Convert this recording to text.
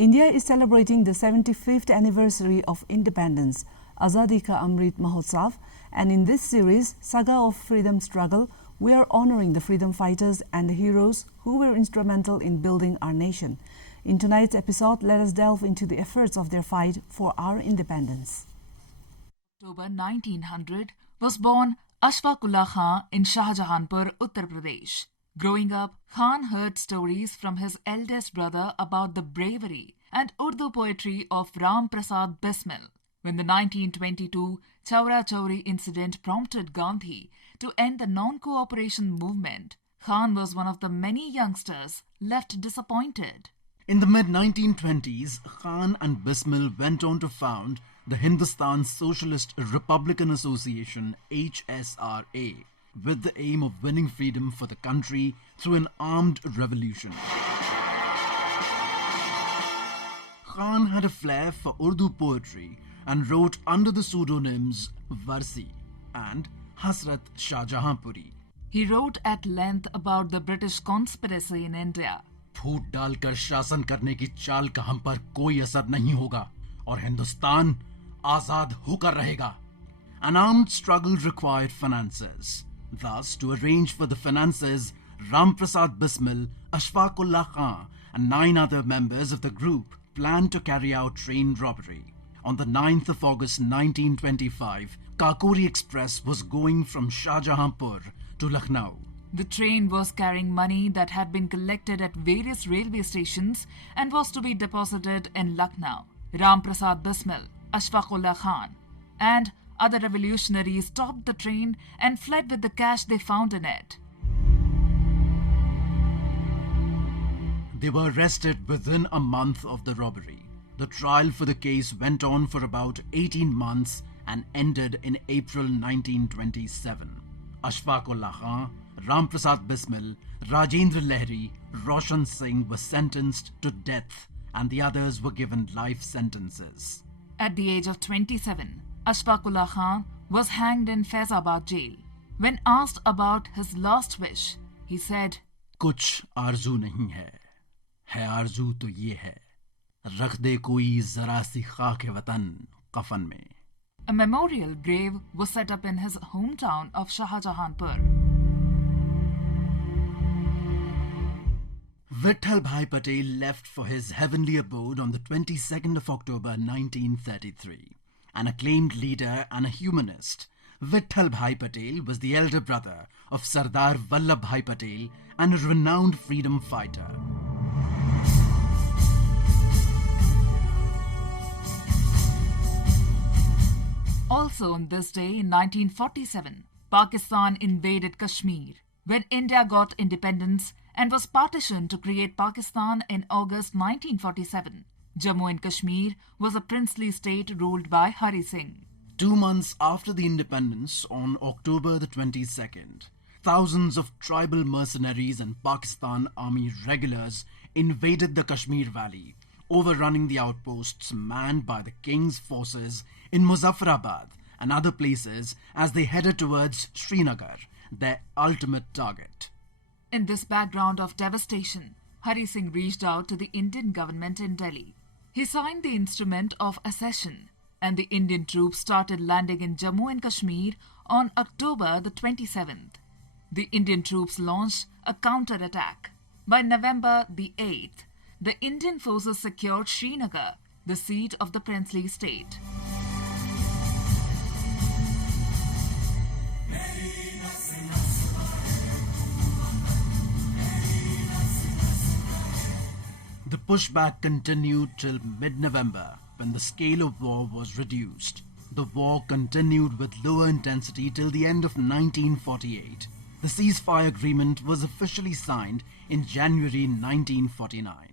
India is celebrating the 75th anniversary of independence, Azadi Ka Amrit Mahotsav, and in this series, Saga of Freedom Struggle, we are honoring the freedom fighters and the heroes who were instrumental in building our nation. In tonight's episode, let us delve into the efforts of their fight for our independence. October 1900 was born Ashfaqullah Khan in Shahjahanpur, Uttar Pradesh. Growing up, Khan heard stories from his eldest brother about the bravery and Urdu poetry of Ram Prasad Bismil. When the 1922 Chaura Chauri incident prompted Gandhi to end the non-cooperation movement, Khan was one of the many youngsters left disappointed. In the mid-1920s, Khan and Bismil went on to found the Hindustan Socialist Republican Association HSRA with the aim of winning freedom for the country through an armed revolution. Khan had a flair for Urdu poetry and wrote under the pseudonyms Varsi and Hasrat Shahjahanpuri. He wrote at length about the British conspiracy in India. फूट डालकर शासन करने की चाल का हम पर कोई असर नहीं होगा और हिंदुस्तान आजाद होकर रहेगा. An armed struggle required finances. Thus, to arrange for the finances, Ram Prasad Bismil, Ashfaqullah Khan and 9 other members of the group planned to carry out train robbery. On the 9th of August 1925, Kakori Express was going from Shahjahanpur to Lucknow. The train was carrying money that had been collected at various railway stations and was to be deposited in Lucknow. Ram Prasad Bismil, Ashfaqullah Khan and other revolutionaries stopped the train and fled with the cash they found in it. They were arrested within a month of the robbery. The trial for the case went on for about 18 months and ended in April 1927. Ashfaqullah Khan, Ram Prasad Bismil, Rajendra Lahiri, Roshan Singh were sentenced to death and the others were given life sentences. At the age of 27, Ashfaqullah Khan was hanged in Faizabad jail. When asked about his last wish, he said, कुछ आरज़ू नहीं है आरज़ू तो ये है रख दे कोई ज़रा सी खाक वतन कफन में. A memorial grave was set up in his hometown of Shahjahanpur. Vitthal Bhai Patel left for his heavenly abode on the 22nd of October 1933. An acclaimed leader and a humanist, Vitthal Bhai Patel was the elder brother of Sardar Vallabh Bhai Patel and a renowned freedom fighter. Also on this day in 1947, Pakistan invaded Kashmir. When India got independence and was partitioned to create Pakistan in August 1947, Jammu and Kashmir was a princely state ruled by Hari Singh. 2 months after the independence, on October the 22nd, thousands of tribal mercenaries and Pakistan Army regulars invaded the Kashmir Valley, overrunning the outposts manned by the King's forces in Muzaffarabad and other places as they headed towards Srinagar, their ultimate target. In this background of devastation, Hari Singh reached out to the Indian government in Delhi. He signed the instrument of accession, and the Indian troops started landing in Jammu and Kashmir on October the 27th. The Indian troops launched a counter-attack. By November the 8th, the Indian forces secured Srinagar, the seat of the princely state. The pushback continued till mid-November, when the scale of war was reduced. The war continued with lower intensity till the end of 1948. The ceasefire agreement was officially signed in January 1949.